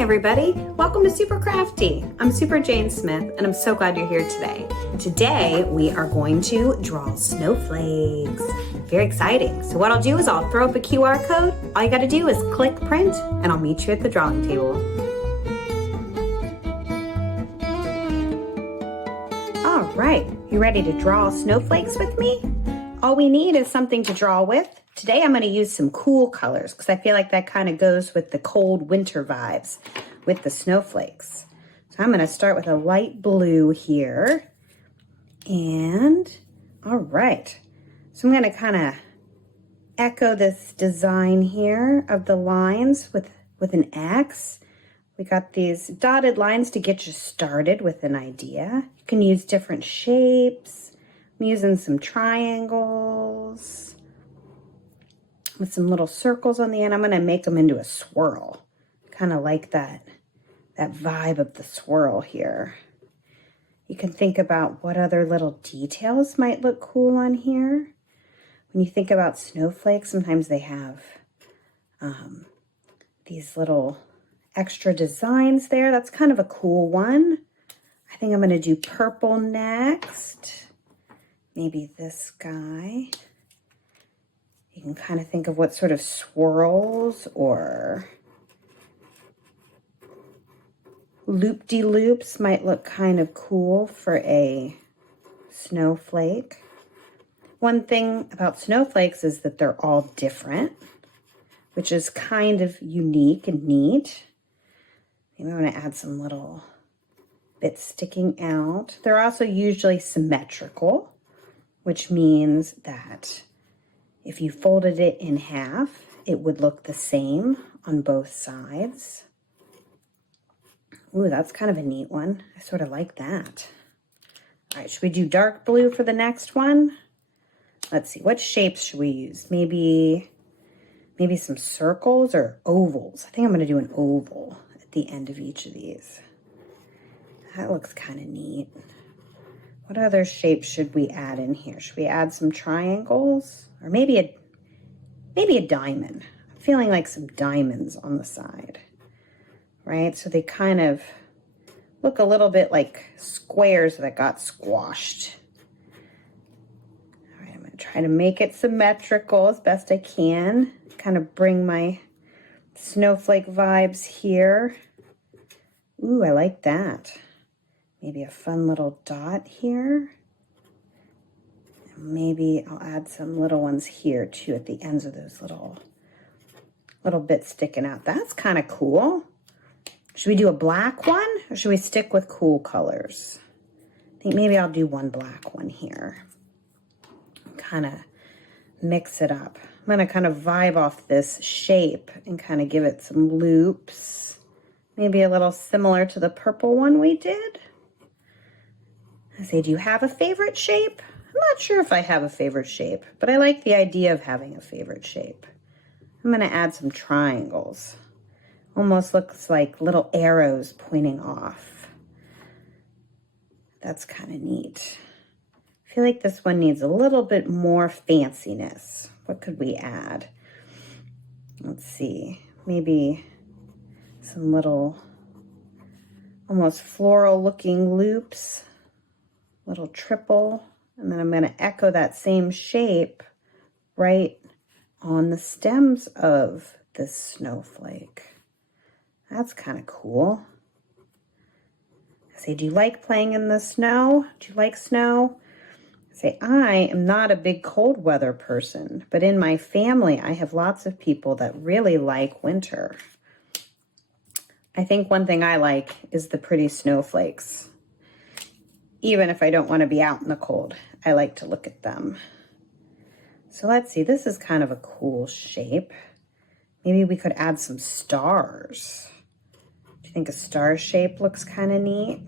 everybody, welcome to Super Crafty. I'm Super Jane Smith and I'm so glad you're here today. Today we are going to draw snowflakes. Very exciting. So what I'll do is I'll throw up a QR code. All you gotta do is click print and I'll meet you at the drawing table. All right, you ready to draw snowflakes with me? All we need is something to draw with. Today I'm going to use some cool colors because I feel like that kind of goes with the cold winter vibes with the snowflakes. So I'm going to start with a light blue here. And all right, so I'm going to kind of echo this design here of the lines with an X. We got these dotted lines to get you started with an idea. You can use different shapes. I'm using some triangles with some little circles on the end. I'm going to make them into a swirl. Kind of like that vibe of the swirl here. You can think about what other little details might look cool on here. When you think about snowflakes, sometimes they have these little extra designs there. That's kind of a cool one. I think I'm going to do purple next. Maybe this guy. You can kind of think of what sort of swirls or loop-de-loops might look kind of cool for a snowflake. One thing about snowflakes is that they're all different, which is kind of unique and neat. Maybe I'm going to add some little bits sticking out. They're also usually symmetrical, which means that if you folded it in half, it would look the same on both sides. Ooh, that's kind of a neat one. I sort of like that. All right, should we do dark blue for the next one? Let's see, what shapes should we use? Maybe some circles or ovals. I think I'm going to do an oval at the end of each of these. That looks kind of neat. What other shapes should we add in here? Should we add some triangles? Or maybe a diamond. I'm feeling like some diamonds on the side, right? So they kind of look a little bit like squares that got squashed. All right, I'm going to try to make it symmetrical as best I can. Kind of bring my snowflake vibes here. Ooh, I like that. Maybe a fun little dot here. Maybe I'll add some little ones here too at the ends of those little bits sticking out. That's kind of cool. Should we do a black one or should we stick with cool colors? I think maybe I'll do one black one here. Kind of mix it up. I'm going to kind of vibe off this shape and kind of give it some loops. Maybe a little similar to the purple one we did. I say, do you have a favorite shape? I'm not sure if I have a favorite shape, but I like the idea of having a favorite shape. I'm going to add some triangles. Almost looks like little arrows pointing off. That's kind of neat. I feel like this one needs a little bit more fanciness. What could we add? Let's see. Maybe some little almost floral looking loops. Little triple. And then I'm going to echo that same shape right on the stems of this snowflake. That's kind of cool. I say, do you like playing in the snow? Do you like snow? I say, I am not a big cold weather person, but in my family, I have lots of people that really like winter. I think one thing I like is the pretty snowflakes. Even if I don't want to be out in the cold, I like to look at them. So let's see, this is kind of a cool shape. Maybe we could add some stars. Do you think a star shape looks kind of neat?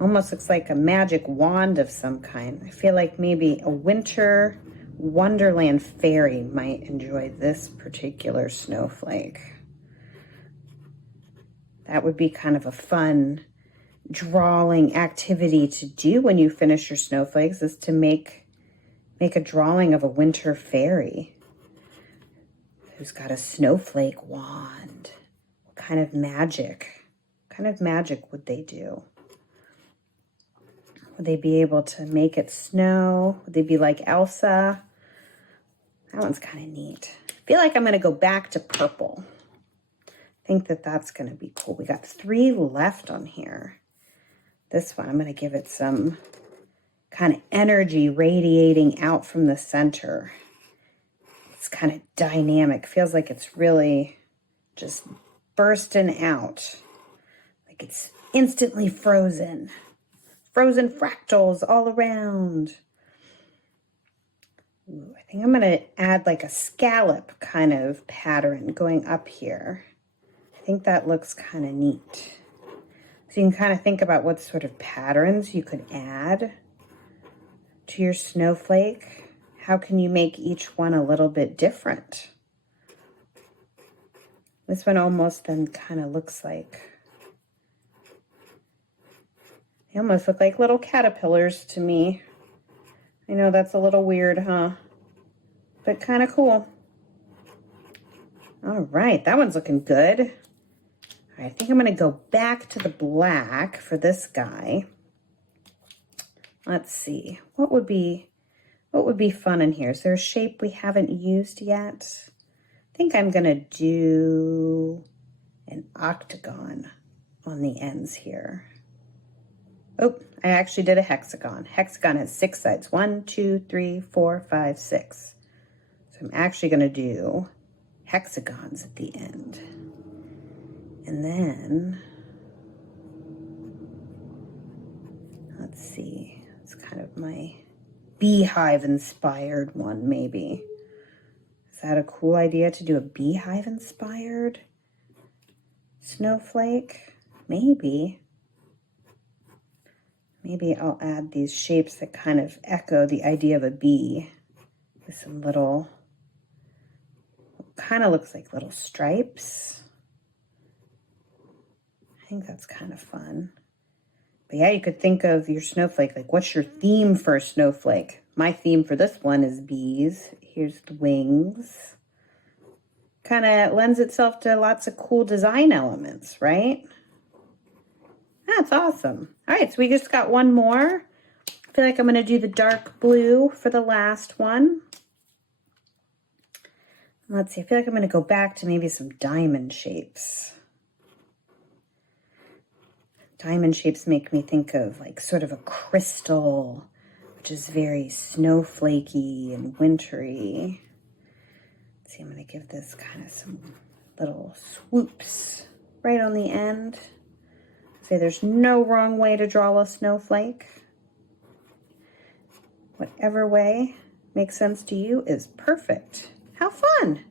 Almost looks like a magic wand of some kind. I feel like maybe a winter wonderland fairy might enjoy this particular snowflake. That would be kind of a fun drawing activity to do when you finish your snowflakes, is to make a drawing of a winter fairy who's got a snowflake wand. What kind of magic? What kind of magic would they do? Would they be able to make it snow? Would they be like Elsa? That one's kind of neat. I feel like I'm going to go back to purple. I think that that's going to be cool. We got 3 left on here. This one, I'm going to give it some kind of energy radiating out from the center. It's kind of dynamic. Feels like it's really just bursting out. Like it's instantly frozen. Frozen fractals all around. Ooh, I think I'm going to add like a scallop kind of pattern going up here. I think that looks kind of neat. So you can kind of think about what sort of patterns you could add to your snowflake. How can you make each one a little bit different? This one almost then kind of looks like, they almost look like little caterpillars to me. I know that's a little weird, huh? But kind of cool. All right, that one's looking good. All right, I think I'm going to go back to the black for this guy. Let's see, what would be fun in here? Is there a shape we haven't used yet? I think I'm going to do an octagon on the ends here. Oh, I actually did a hexagon. Hexagon has 6 sides. 1, 2, 3, 4, 5, 6. So I'm actually going to do hexagons at the end. And then, let's see, it's kind of my beehive inspired one maybe. Is that a cool idea to do a beehive inspired snowflake? Maybe. Maybe I'll add these shapes that kind of echo the idea of a bee with some little, kind of looks like little stripes. I think that's kind of fun. But yeah, you could think of your snowflake, like what's your theme for a snowflake? My theme for this one is bees. Here's the wings. Kind of lends itself to lots of cool design elements, right? That's awesome. All right, so we just got one more. I feel like I'm going to do the dark blue for the last one. Let's see, I feel like I'm going to go back to maybe some diamond shapes. Diamond shapes make me think of like sort of a crystal, which is very snowflakey and wintry. Let's see, I'm going to give this kind of some little swoops right on the end. Say there's no wrong way to draw a snowflake. Whatever way makes sense to you is perfect. How fun!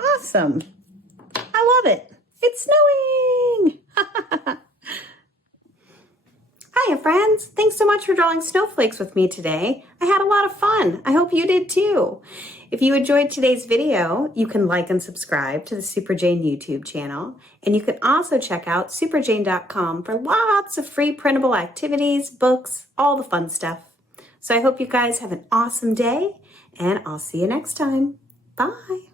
Awesome! I love it! It's snowing! Hiya friends! Thanks so much for drawing snowflakes with me today. I had a lot of fun. I hope you did too. If you enjoyed today's video, you can like and subscribe to the Super Jane YouTube channel. And you can also check out superjane.com for lots of free printable activities, books, all the fun stuff. So I hope you guys have an awesome day, and I'll see you next time. Bye!